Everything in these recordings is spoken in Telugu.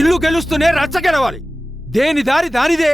ఇల్లు గెలుస్తూనే రచ్చ గెలవాలి. దేని దారి దానిదే.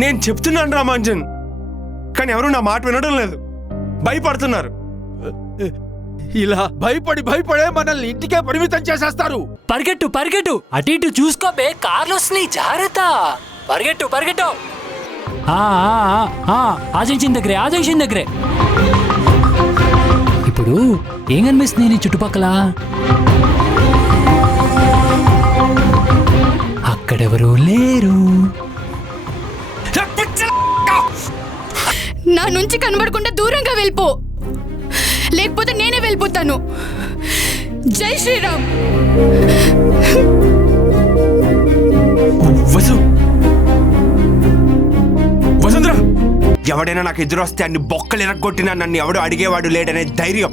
నేను చెప్తున్నాను రామాంజన్, కానీ ఎవరు నా మాట వినడం లేదు, భయపడుతున్నారు. ఇలా భయపడే మనల్ని ఇంటికే పరిమితం చేసేస్తారు. పరిగెట్టు పరిగెట్టు, అటు ఇటు చూసుకోబే, కార్లు వస్తున్నాయి, జాగ్రత్త. పరిగెట్టు పరిగెట్టు. ఆ జంక్షన్ దగ్గరే. ఇప్పుడు ఏం కనిపిస్తుంది నీ చుట్టుపక్కల? అక్కడెవరూ లేరు. నా నుంచి కనబడకుండా దూరంగా వెళ్ళిపో, లేకపోతే నేనే వెళ్ళిపోతాను. జై శ్రీరామ్. వసుంధర, ఎవడైనా నాకు ఎదురొస్తే అన్ని బొక్కలు ఎరగొట్టినా నన్ను ఎవడు అడిగేవాడు లేడనే ధైర్యం.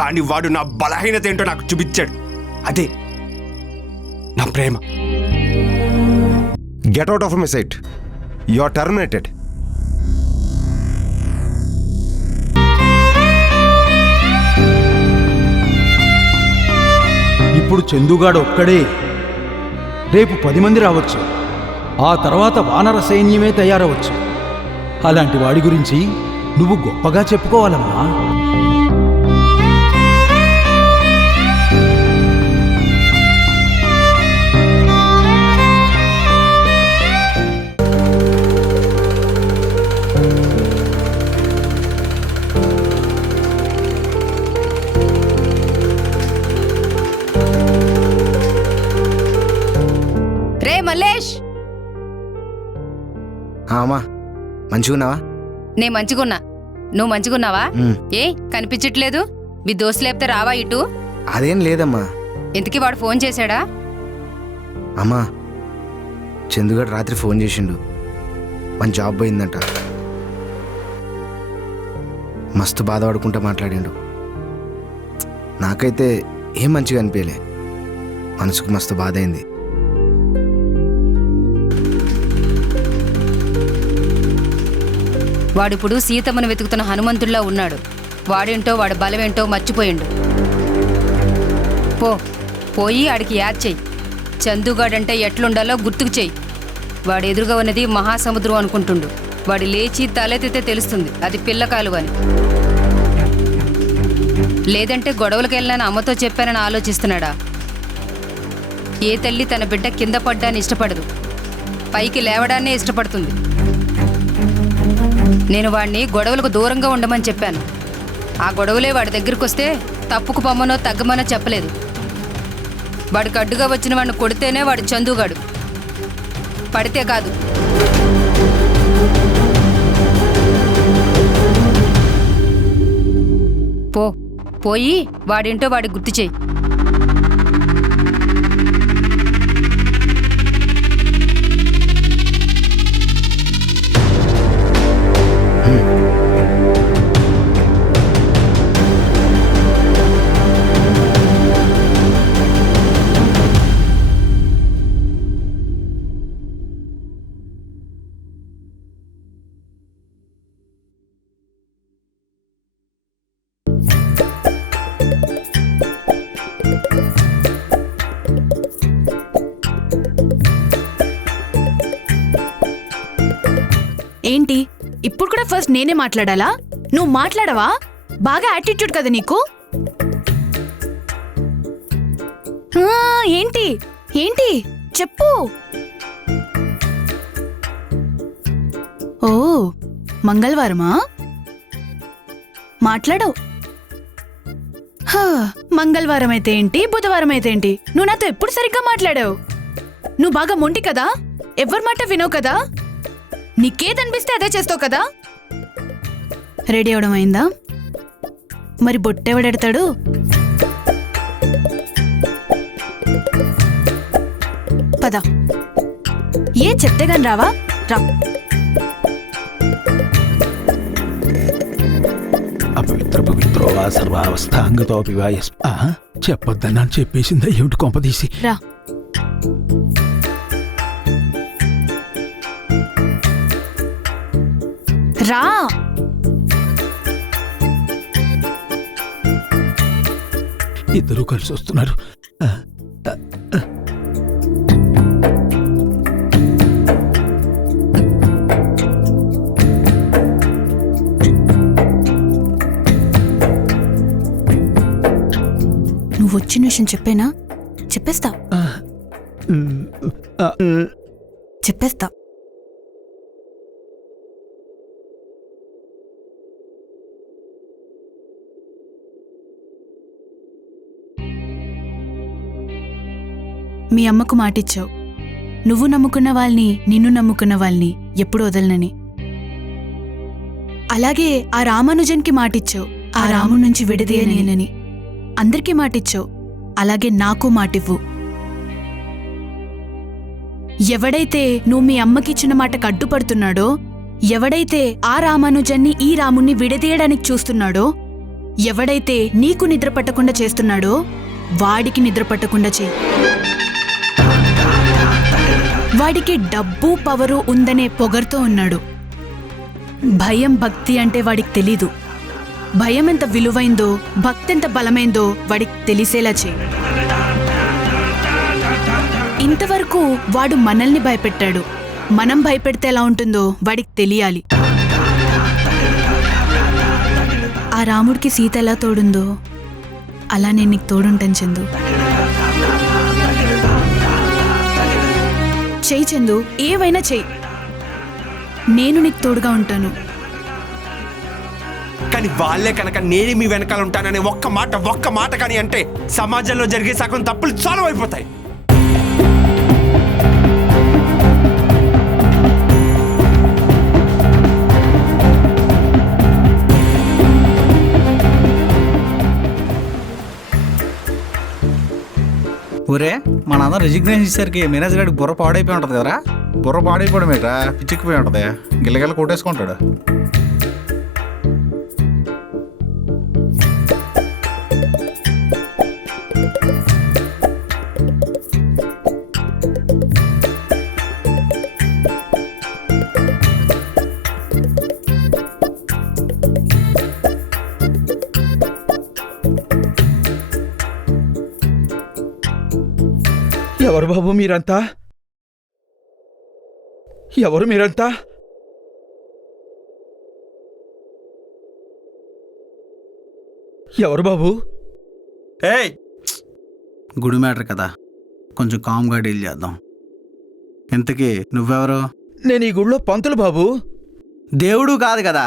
కానీ వాడు నా బలహీనత ఏంటో నాకు చూపించాడు. అదే నా ప్రేమ. Get out of my sight. You are terminated. ఇప్పుడు చందుగాడు ఒక్కడే, రేపు 10 మంది రావచ్చు, ఆ తర్వాత వానర సైన్యమే తయారవచ్చు. అలాంటి వాడి గురించి నువ్వు గొప్పగా చెప్పుకోవాలమ్మా. రే మల్లేష్. అమ్మా, మంచిగున్నావా? నే మంచిగున్నా, నువ్వు మంచిగున్నావా? ఏ కనిపించట్లేదు? మీ దోస్తు లేపితే రావా ఇటు? అదేం లేదమ్మా. ఇంతకీ వాడు ఫోన్ చేశాడా? అమ్మా, చందుగాడు రాత్రి ఫోన్ చేసిండు, మన జాబ్ పోయిందంట. మస్తు బాధపడుకుంటా మాట్లాడిండు. నాకైతే ఏం మంచిగా అనిపించలే, మనసుకు మస్తు బాధ అయింది. వాడిప్పుడు సీతమ్మను వెతుకుతున్న హనుమంతుల్లా ఉన్నాడు. వాడేంటో వాడి బలమేంటో మర్చిపోయిండు. పోయి ఆడికి యాద్ చెయ్యి. చందుగాడంటే ఎట్లుండాలో గుర్తుకు చెయ్యి. వాడు ఎదురుగా ఉన్నది మహాసముద్రం అనుకుంటుండు. వాడు లేచి తలెత్తితే తెలుస్తుంది అది పిల్లకాలు అని. లేదంటే గొడవలకు వెళ్ళాలని అమ్మతో చెప్పానని ఆలోచిస్తున్నాడా? ఏ తల్లి తన బిడ్డ కింద పడ్డాన్ని ఇష్టపడదు, పైకి లేవడాన్నే ఇష్టపడుతుంది. నేను వాడిని గొడవలకు దూరంగా ఉండమని చెప్పాను. ఆ గొడవలే వాడి దగ్గరికి వస్తే తప్పుకు పొమ్మనో తగ్గమనో చెప్పలేదు. వాడికి అడ్డుగా వచ్చిన వాడిని కొడితేనే వాడు చందుగాడు, పడితే కాదు. పోయి వాడింటో వాడికి గుర్తు చెయ్యి. ఏంటి ఇప్పుడు కూడా ఫస్ట్ నేనే మాట్లాడాలా? నువ్వు మాట్లాడవా? బాగా యాటిట్యూడ్ కదా నీకు. ఏంటి ఏంటి చెప్పు. ఓ మంగళవారమా? మాట్లాడు. మంగళవారం అయితే ఏంటి, బుధవారం అయితే ఏంటి? నువ్వు నాతో ఎప్పుడు సరిగ్గా మాట్లాడావు? నువ్వు బాగా మొండి కదా, ఎవరి మాట వినవు కదా, నీకేదనిపిస్తే అదే చేస్తావు కదా. రెడీ అవడం అయిందా? మరి బొట్టెవడెడతాడు? పద. ఏ చెప్తేగాని రావా? రా. అపవిత్ర పవిత్రో వా సర్వావస్థాంగతోపి వా చెప్పొద్దన్నాను చెప్పేసిందా ఏమిటి కొంపదీసి? రా. రా. ఇద్దరు కలిసి వస్తున్నారు. నువ్వు వచ్చిన విషయం చెప్పేనా? చెప్పేస్తా చెప్పేస్తా. మీ అమ్మకు మాటిచ్చావు, నువ్వు నమ్ముకున్న వాళ్ళని, నిన్ను నమ్ముకున్న వాళ్ళని ఎప్పుడు వదలనని. అలాగే ఆ రామానుజన్కి మాటిచ్చావు, ఆ రాము నుంచి విడదీయనేనని. అందరికీ మాటిచ్చావు, అలాగే నాకు మాటివ్వు. ఎవడైతే నువ్వు మీ అమ్మకిచ్చిన మాటకు అడ్డుపడుతున్నాడో, ఎవడైతే ఆ రామానుజన్ని ఈ రాముణ్ణి విడదీయడానికి చూస్తున్నాడో, ఎవడైతే నీకు నిద్ర పట్టకుండా చేస్తున్నాడో వాడికి నిద్ర పట్టకుండా చెయ్యి. వాడికి డబ్బు పవరు ఉందనే పొగరుతో ఉన్నాడు. భయం భక్తి అంటే వాడికి తెలీదు. భయం ఎంత విలువైందో, భక్తి ఎంత బలమైందో వాడికి తెలిసేలా చెయ్యి. ఇంతవరకు వాడు మనల్ని భయపెట్టాడు, మనం భయపెడితే ఎలా ఉంటుందో వాడికి తెలియాలి. ఆ రాముడికి సీత ఎలా తోడుందో అలా నేను నీకు తోడుంటాను చందు. చెయ్యి చందు, ఏవైనా చెయ్యి, నేను నీకు తోడుగా ఉంటాను. కానీ వాళ్ళే కనుక నేనే మీ వెనకాల ఉంటాననే ఒక్క మాట కానీ అంటే సమాజంలో జరిగే సగం తప్పులు సాల్వ్ అయిపోతాయి. ఒరే మనందరం రిజిగ్నేషన్ ఇచ్చేసరికి మేనేజర్ గారికి బుర్ర పాడైపోయి ఉంటుంది కదరా. బుర్ర పాడైపోవడం ఏంట్రా, పిచ్చిక్కిపోయి ఉంటుంది, గిల్లగిల్ల కొట్టేసుకుంటాడు. ఎవరు బాబు మీరంతా? ఎవరు మీరంతా? ఎవరు బాబు? ఏయ్, గుడి మ్యాటర్ కదా, కొంచెం కామ్గా డీల్ చేద్దాం. ఇంతకీ నువ్వెవరు? నేను ఈ గుళ్ళో పంతులు బాబు. దేవుడు కాదు కదా.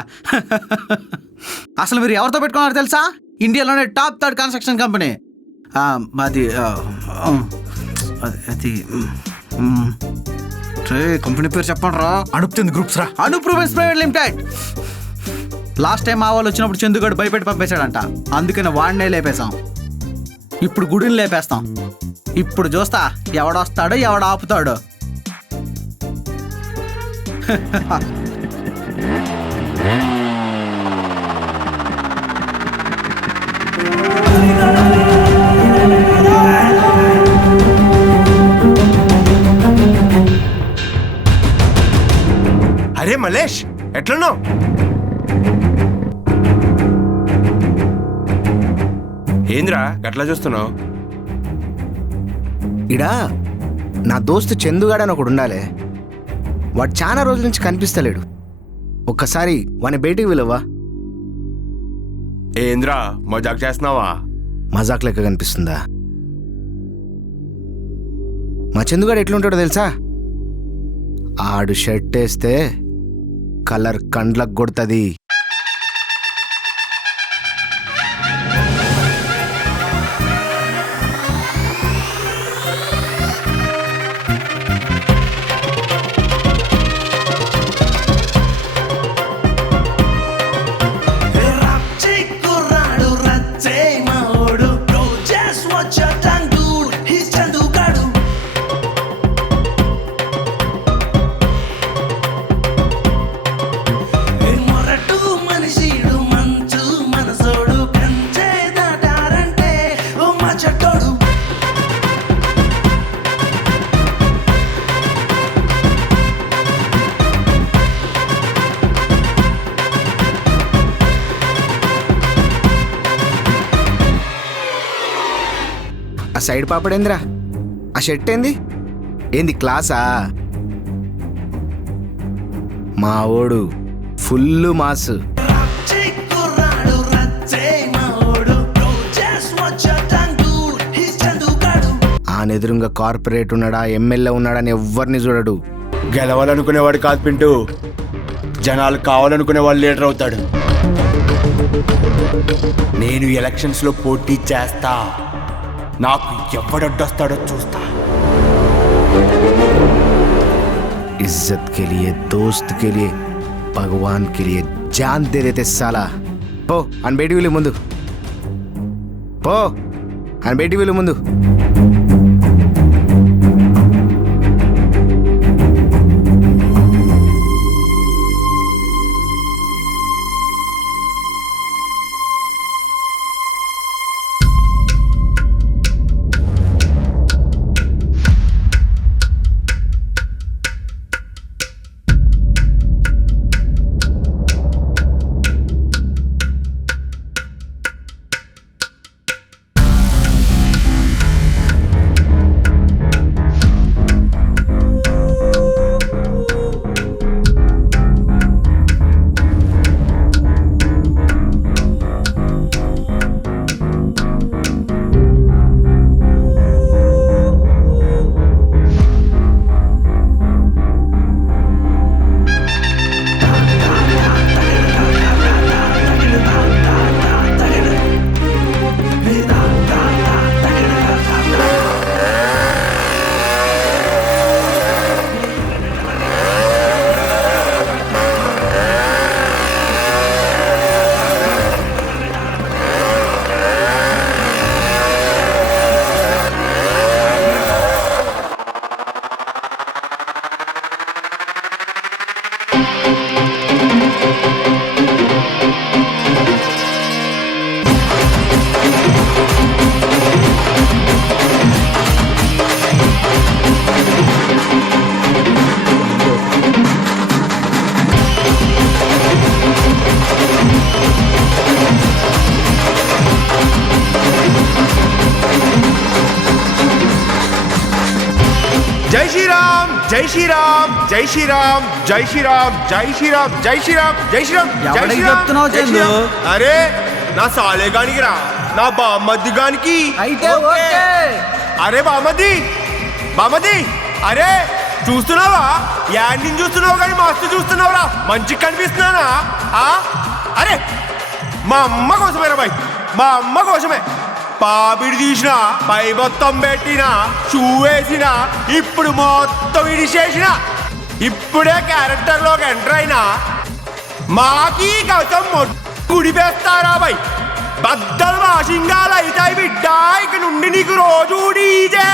అసలు మీరు ఎవరితో పెట్టుకున్నారో తెలుసా? ఇండియాలోనే టాప్ 3 కన్స్ట్రక్షన్ కంపెనీ. మాది అది కంపెనీ పేరు చెప్పండి రా. అనుపుతుంది గ్రూప్స్ రా. Anoop Rubens private limited. Last time మా వాళ్ళు వచ్చినప్పుడు చందుగాడు భయపెట్టి పంపేశాడంట, అందుకని వాడినే లేపేశాం. ఇప్పుడు గుడిని లేపేస్తాం. ఇప్పుడు చూస్తా ఎవడొస్తాడో ఎవడ ఆపుతాడో. అరే మలేష్, ఎట్లున్నావు? ఏంద్రా గట్లా చూస్తున్నావు? ఇడా నా దోస్తు చందుగాడని ఒకడు ఉండాలి. వాడు చాలా రోజుల నుంచి కనిపిస్తలేడు. ఒక్కసారి వాని బయటికి విలువా? ఏంద్రా మజాక్ చేస్తున్నావా? మజాక్ లెక్క కనిపిస్తుందా? మా చందుగాడు ఎట్లుంటాడో తెలుసా? ఆడు షర్ట్ వేస్తే కలర్ కండ్లకు కొడుతుంది. ఆ సైడ్ పాపడేంద్రా ఆ షర్ట్ ఏంది క్లాసా? మా ఓడు ఫుల్ మాస్. ఎదురుగా కార్పొరేట్ ఉన్నాడా, ఎమ్మెల్యే ఉన్నాడని ఎవ్వరిని చూడడు. గెలవాలనుకునేవాడు కాదు పింటూ, జనాలు కావాలనుకునే వాళ్ళు లీడర్ అవుతాడు. నేను ఎలక్షన్స్లో పోటీ చేస్తా, నాకు ఎవడొడ్డొస్తాడో చూస్తా. इज्जत के लिए, दोस्त के लिए, भगवान के लिए जान दे देते साला. పో అని బయటికి వెళ్ళి ముందు, పో అని బయటికి వెళ్ళి ముందు. జై శ్రీరామ్, జై శ్రీరామ్, జై శ్రీరామ్, జై శ్రీరామ్, జై శ్రీరామ్, జై శ్రీరామ్, జై శ్రీరామ్, జై ఎవరికి శ్రీరామ్, చెప్తున్నావు జై చందు? శ్రీరామ్. అరే నా సాలే గానికి రా, నా బామ్మద్ది గానికి. అయితే ఓకే. అరే బామ్మద్ది, బామ్మద్ది, అరే చూస్తున్నావా? యాండిని చూస్తున్నావు కానీ మస్తు చూస్తున్నావురా, మంచిగా కనిపిస్తున్నానా? అరే మా అమ్మ కోసమే రా బాయ్, మా అమ్మ కోసమే. పాపిడి తీసిన, పై మొత్తం పెట్టిన, షూ వేసిన, ఇప్పుడు మొత్తం ఇడిచేసిన, ఇప్పుడే క్యారెక్టర్లోకి ఎంటర్ అయినా మాకీ గౌతమ్ గుడిపేస్తారా బాయ్? బద్దలు వాషింగాలు అవుతాయి బిడ్డ, ఇక నుండి నీకు రోజు డీజే.